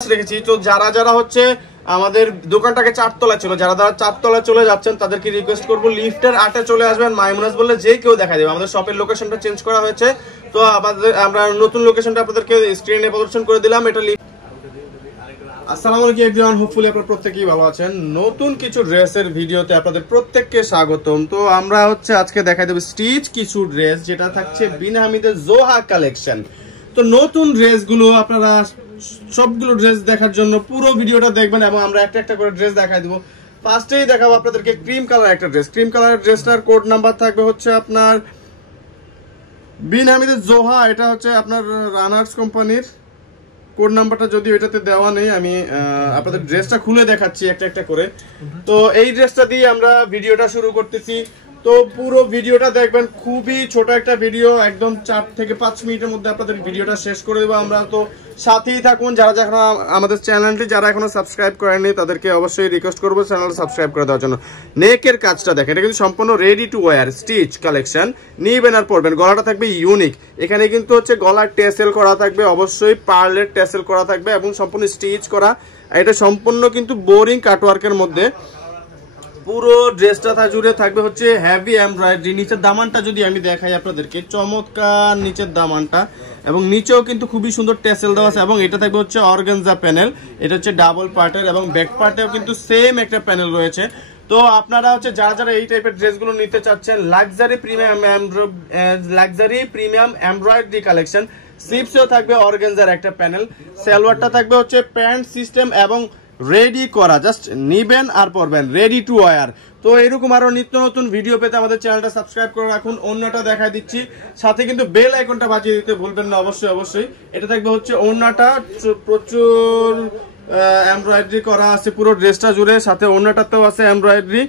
রেখেছি। তো যারা যারা হচ্ছে আমাদের দোকানটাকে 4 তলায় ছিল, যারা যারা 4 তলায় চলে যাচ্ছেন তাদেরকে রিকোয়েস্ট করব লিফটের 8 চলে আসবেন। মাইমুনাস বললে যে কেউ দেখা দেবে। আমাদের শপের লোকেশনটা চেঞ্জ করা হয়েছে, তো আমরা নতুন লোকেশনটা আপনাদেরকে স্ক্রিনে প্রদর্শন করে দিলাম। এটা আসসালামু আলাইকুম এভরিওয়ান, হোপফুলি আপনারা প্রত্যেকেই ভালো আছেন। নতুন কিছু ড্রেসের ভিডিওতে আপনাদের প্রত্যেককে স্বাগতম। তো আমরা হচ্ছে আজকে দেখাই দেব স্টিচ কিছু ড্রেস, যেটা থাকছে বিন হামিদের জোহা কালেকশন। তো নতুন ড্রেসগুলো আপনারা সবগুলো ড্রেস দেখার জন্য পুরো ভিডিওটা দেখবেন এবং আমরা একটা একটা করে ড্রেস দেখাই দেবো। ফার্স্টেই দেখাবো আপনাদেরকে ক্রিম কালার একটা ড্রেস। ক্রিম কালারের ড্রেসটার কোড নাম্বার থাকবে হচ্ছে আপনার বিন হামিদের জোহা। এটা হচ্ছে আপনার রানার্স কোম্পানির কোড নাম্বারটা, যদিও এটাতে দেওয়া নেই। আমি আপনাদের ড্রেসটা খুলে দেখাচ্ছি একটা একটা করে। তো এই ড্রেসটা দিয়ে আমরা ভিডিওটা শুরু করতেছি। তো পুরো ভিডিওটা দেখবেন, খুবই ছোট একটা ভিডিও, একদম 4 থেকে 5 মিনিটের মধ্যে আপনাদের ভিডিওটা শেষ করে দেবো আমরা। তো সাথেই থাকুন। যারা যারা আমাদের চ্যানেলটি যারা এখনো সাবস্ক্রাইব করেননি তাদেরকে অবশ্যই রিকোয়েস্ট করবো চ্যানেলটা সাবস্ক্রাইব করে দেওয়ার জন্য। নেকের কাজটা দেখেন, এটা কিন্তু সম্পূর্ণ ready to wire stitch collection. নিবেন আর পরবেন। গলাটা থাকবে ইউনিক, এখানে কিন্তু হচ্ছে গলার টেসেল করা থাকবে, অবশ্যই পার্লের টেসেল করা থাকবে এবং সম্পূর্ণ স্টিচ করা। এটা সম্পূর্ণ কিন্তু বোরিং কাটওয়ার্কের মধ্যে। পুরো ড্রেসটা জুড়ে থাকবে হচ্ছে হেভি এমব্রয়ডারি। নিচের দামানটা যদি আমি দেখাই আপনাদেরকে, চমৎকার নিচের দামানটা, এবং নিচেও কিন্তু খুবই সুন্দর টেসেল দেওয়া আছে। এবং এটা থাকবে হচ্ছে অর্গানজা প্যানেল, এটা হচ্ছে ডাবল পার্টের, এবং ব্যাক পার্টেও কিন্তু সেম একটা প্যানেল রয়েছে। তো আপনারা হচ্ছে যারা যারা এই টাইপের ড্রেসগুলো নিতে চাচ্ছেন, লাক্সারি প্রিমিয়াম এমব্রয়ডারি কালেকশন, স্লিপসেও থাকবে অর্গানজার একটা প্যানেল, সালোয়ারটা থাকবে হচ্ছে প্যান্ট সিস্টেম এবং রেডি করা, জাস্ট নিবেন আর পরবেন, রেডি টু ওয়্যার। তো এরকম আরো নিত্য নতুন ভিডিও পেতে আমাদের চ্যানেলটা সাবস্ক্রাইব করে রাখুন। অন্যটা দেখাই দিচ্ছি, সাথে কিন্তু বেল আইকনটা বাজিয়ে দিতে ভুলবেন না অবশ্যই অবশ্যই। এটা থাকবে হচ্ছে অন্যটা প্রচুর এমব্রয়ডারি করা আছে পুরো ড্রেসটা জুড়ে, সাথে অন্যটাতেও আছে এমব্রয়ডারি।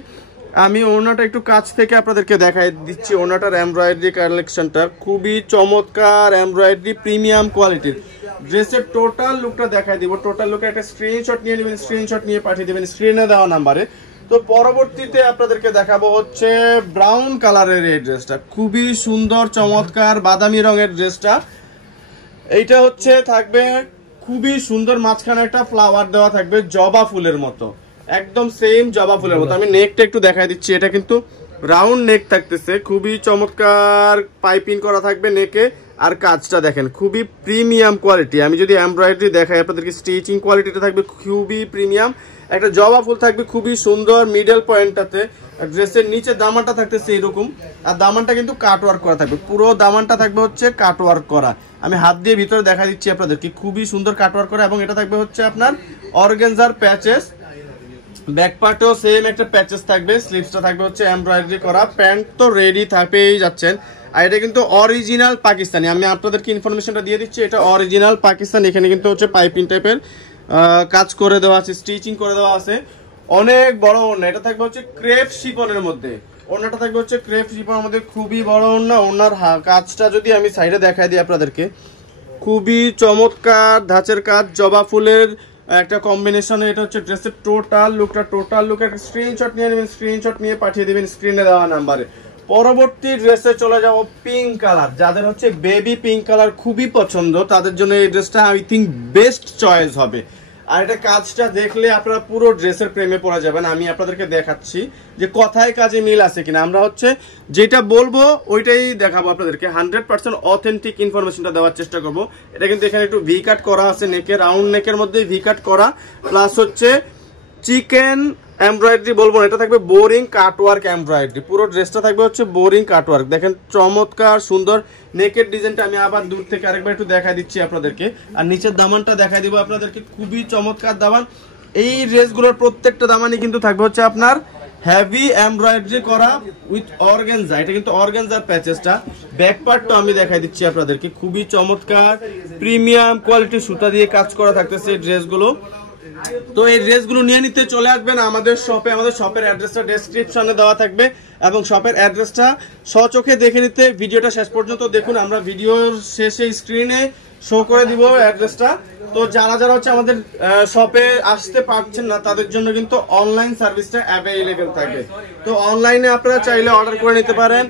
আমি ওনাটা একটু কাছ থেকে আপনাদেরকে দেখাই দিচ্ছি। ওনাটার এমব্রয়ডারি কালেকশনটা খুবই চমৎকার, এমব্রয়ডারি প্রিমিয়াম কোয়ালিটির। ড্রেসের টোটাল লুকটা দেখাই দিব। টোটাল লুকে একটা স্ক্রিনশট নিয়ে নেবেন, স্ক্রিনশট নিয়ে পাঠিয়ে দেবেন স্ক্রিনে দেওয়া নাম্বারে। তো পরবর্তীতে আপনাদেরকে দেখাবো হচ্ছে ব্রাউন কালারের এই ড্রেসটা, খুবই সুন্দর চমৎকার বাদামি রঙের ড্রেসটা। এইটা হচ্ছে থাকবে খুবই সুন্দর, মাঝখানে একটা ফ্লাওয়ার দেওয়া থাকবে জবা ফুলের মতো, একদম সেম জবা ফুলের মতো। আমি নেকটা একটু দেখাই দিচ্ছি। এটা কিন্তু রাউন্ড নেক থাকতেছে, খুবই চমৎকার পাইপিং করা থাকবে নেকে। আর কাজটা দেখেন খুবই প্রিমিয়াম কোয়ালিটি। আমি যদি এমব্রয়ডারি দেখাই আপনাদেরকে, স্টিচিং কোয়ালিটিটা থাকবে খুবই প্রিমিয়াম। একটা জবা ফুল থাকবে খুবই সুন্দর মিডল পয়েন্টটাতে। ড্রেসের নিচে দামানটা থাকতেছে এরকম, আর দামানটা কিন্তু কাটওয়ার্ক করা থাকবে। পুরো দামানটা থাকবে হচ্ছে কাটওয়ার্ক করা। আমি হাত দিয়ে ভিতরে দেখা দিচ্ছি আপনাদেরকে, খুবই সুন্দর কাটওয়ার্ক করা। এবং এটা থাকবে হচ্ছে আপনার অর্গানজার প্যাচেস, ব্যাক পার্টেও সেম একটা প্যাচেস থাকবে, স্লিভসটা থাকবে হচ্ছে এমব্রয়ডারি করা। প্যান্ট তো রেডি পেয়েই যাচ্ছেন। আর এটা কিন্তু অরিজিনাল পাকিস্তানি, আমি আপনাদেরকে ইনফরমেশনটা দিয়ে দিচ্ছি, এটা অরিজিনাল পাকিস্তানি। এখানে কিন্তু হচ্ছে পাইপিং টাইপের কাজ করে দেওয়া আছে, স্টিচিং করে দেওয়া আছে। অনেক বড় ওড়না, এটা থাকবে হচ্ছে ক্রেপ শিপনের মধ্যে। ওড়নাটা থাকবে হচ্ছে ক্রেপ শিপনের মধ্যে, খুবই বড় ওড়না। ওড়নার কাজটা যদি আমি সাইডে দেখাই দিই আপনাদেরকে, খুবই চমৎকার ধাঁচের কাজ, জবা ফুলের একটা কম্বিনেশনে। এটা হচ্ছে ড্রেসের টোটাল লুকটা। টোটাল লুকের একটা স্ক্রিনশট নিয়ে নেবেন, স্ক্রিনশট নিয়ে পাঠিয়ে দেবেন স্ক্রিনে দেওয়া নাম্বারে। পরবর্তী ড্রেসে চলে যাব পিঙ্ক কালার। যাদের হচ্ছে বেবি পিঙ্ক কালার খুবই পছন্দ, তাদের জন্য এই ড্রেসটা আই থিঙ্ক বেস্ট চয়েস হবে। আর এটা কাজটা দেখলে আপনারা পুরো ড্রেসের প্রেমে পড়ে যাবেন। আমি আপনাদেরকে দেখাচ্ছি যে কথায় কাজে মিল আছে কিনা। আমরা হচ্ছে যেটা বলবো ওইটাই দেখাবো আপনাদেরকে, 100% অথেন্টিক ইনফরমেশনটা দেওয়ার চেষ্টা করবো। এটা কিন্তু এখানে একটু ভি কাট করা আছে নেকে, রাউন্ড নেকের মধ্যে ভি কাট করা, প্লাস হচ্ছে চিকেন এমব্রয়ডারি বলবো না, এটা থাকবে বোরিং কাটওয়ার্ক এমব্রয়ডারি। পুরো ড্রেসটা থাকবে হচ্ছে বোরিং কাটওয়ার্ক। দেখেন চমৎকার সুন্দর নেকের ডিজাইনটা আমি আবার দূর থেকে আরেকবার একটু দেখা দিচ্ছি আপনাদেরকে। আর নিচের দামানটা দেখাই দিব আপনাদেরকে, খুবই চমৎকার দামান। এই ড্রেসগুলোর প্রত্যেকটা দামানই কিন্তু থাকবে হচ্ছে আপনার হেভি এমব্রয়ডারি করা উইথ অর্গানজা। এটা কিন্তু অর্গানজার প্যাচেসটা। ব্যাক পার্টটা আমি দেখাই দিচ্ছি আপনাদেরকে, খুবই চমৎকার প্রিমিয়াম কোয়ালিটির সুতা দিয়ে কাজ করা থাকতেছে এই ড্রেসগুলো। তো এই ড্রেসগুলো নিয়ে নিতে চলে আসবেন আমাদের শপে। আমাদের শপের অ্যাড্রেসটা ডেসক্রিপশনে দেওয়া থাকবে, এবং শপের অ্যাড্রেসটা স্বচোখে দেখে নিতে ভিডিওটা শেষ পর্যন্ত দেখুন। আমরা ভিডিওর শেষে স্ক্রিনে শো করে দিব অ্যাড্রেসটা। তো যারা যারা হচ্ছে আমাদের শপে আসতে পারছেন না, তাদের জন্য কিন্তু অনলাইন সার্ভিসটা অ্যাভেলেবেল থাকবে। তো অনলাইনে আপনারা চাইলে অর্ডার করে নিতে পারেন।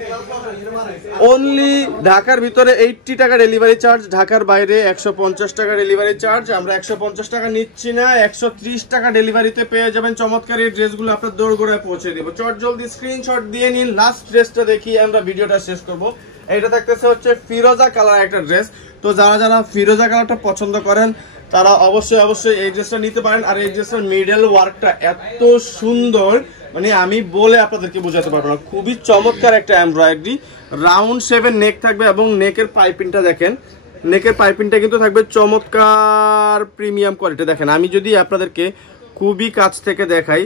অনলি ঢাকার ভিতরে 80 টাকা ডেলিভারি চার্জ, ঢাকার বাইরে 150 টাকা ডেলিভারি চার্জ। আমরা 150 টাকা নিচ্ছি না, 130 টাকা ডেলিভারিতে পেয়ে যাবেন চমৎকার এই ড্রেসগুলো আপনার দোরগোড়ায় পৌঁছে দেবো। চট জলদি স্ক্রিনশট দিয়ে নিন। লাস্ট ড্রেসটা দেখি আমরা ভিডিওটা শেষ করব। এটা থাকতেছে হচ্ছে ফিরোজা কালার একটা ড্রেস। তো যারা যারা ফিরোজা কালারটা পছন্দ করেন তারা অবশ্যই অবশ্যই এই ড্রেসটা নিতে পারেন। আর এই ড্রেসটার মিডল ওয়ার্কটা এত সুন্দর, মানে আমি বলে আপনাদেরকে বোঝাতে পারবো না। খুবই চমৎকার একটা এমব্রয়ডারি, রাউন্ড শেপের নেক থাকবে এবং নেকের পাইপিংটা দেখেন, নেকের পাইপিংটা কিন্তু থাকবে চমৎকার প্রিমিয়াম কোয়ালিটি। দেখেন আমি যদি আপনাদেরকে খুবই কাছ থেকে দেখাই,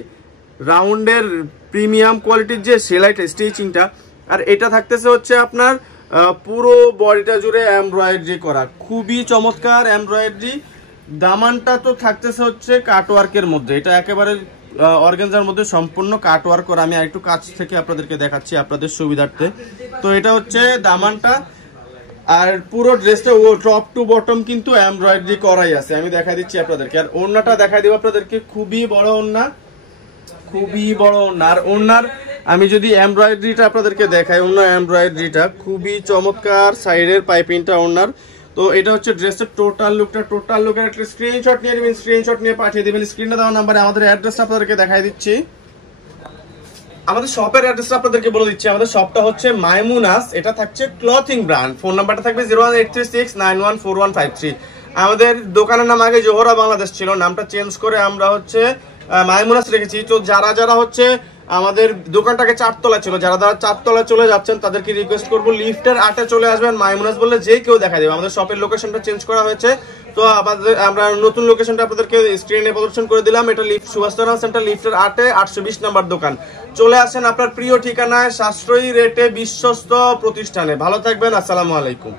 রাউন্ডের প্রিমিয়াম কোয়ালিটির যে সেলাইটা স্টিচিংটা, আর এটা থাকতেছে হচ্ছে আপনার পুরো বডিটা জুড়ে এমব্রয়ডারি করা, খুবই চমৎকার এমব্রয়ডারি। দামানটা তো থাকতেছে হচ্ছে কাটওয়ার্কের মধ্যে, এটা একেবারে অর্গানজার মধ্যে সম্পূর্ণ কাটওয়ার্ক করা। আমি আরেকটু কাছ থেকে আপনাদেরকে দেখাচ্ছি আপনাদের সুবিধার্থে। তো এটা হচ্ছে দামানটা, আর পুরো ড্রেসটা ও টপ টু বটম কিন্তু এমব্রয়ডারি করাই আছে। আমি দেখাই দিচ্ছি আপনাদেরকে, আর ওড়নাটা দেখাই দিব আপনাদেরকে, খুবই বড় ওড়না, খুবই বড় ওড়না। আর ওড়নার আমি যদি এমব্রয়ডারিটা আপনাদেরকে দেখাই, ওড়না এমব্রয়ডারিটা খুবই চমৎকার, সাইডের পাইপিংটা ওড়নার। তো এটা হচ্ছে ড্রেসের টোটাল লুকটা। টোটাল লুকের একটা স্ক্রিনশট নিয়ে নেবেন, স্ক্রিনশট নিয়ে পাঠিয়ে দেবেন। স্ক্রিনে দেওয়া নাম্বারে আমাদের অ্যাড্রেসটা আপনাদেরকে দেখাই দিচ্ছি। আমাদের শপের অ্যাড্রেসটা আপনাদেরকে বলে দিচ্ছি। আমাদের শপটা হচ্ছে মাইমুনাস, এটা থাকছে ক্লথিং ব্র্যান্ড। ফোন নাম্বারটা থাকবে 01836914153। আমাদের দোকানের নাম আগে জোহরা বাংলাদেশ ছিল, নামটা চেঞ্জ করে আমরা হচ্ছে মাইমুনাস রেখেছি। তো যারা যারা হচ্ছে আমাদের দোকানটাকে 4 তলা ছিল, যারা যারা 4 তলায় চলে যাচ্ছেন তাদেরকে রিকোয়েস্ট করবো লিফটের 8-এ চলে আসবেন, মাইমুনাস বললে যে কেউ দেখা দেবে। আমাদের শপের লোকেশনটা চেঞ্জ করা হয়েছে, তো আমরা নতুন লোকেশনটা আপনাদেরকে স্ক্রিনে প্রদর্শন করে দিলাম। এটা লিফট সুভাষচন্দ্র সেন্টার, লিফটের 8-এ 820 নাম্বার দোকান। চলে আসেন আপনার প্রিয় ঠিকানায়, সাশ্রয়ী রেটে বিশ্বস্ত প্রতিষ্ঠানে। ভালো থাকবেন, আসসালামু আলাইকুম।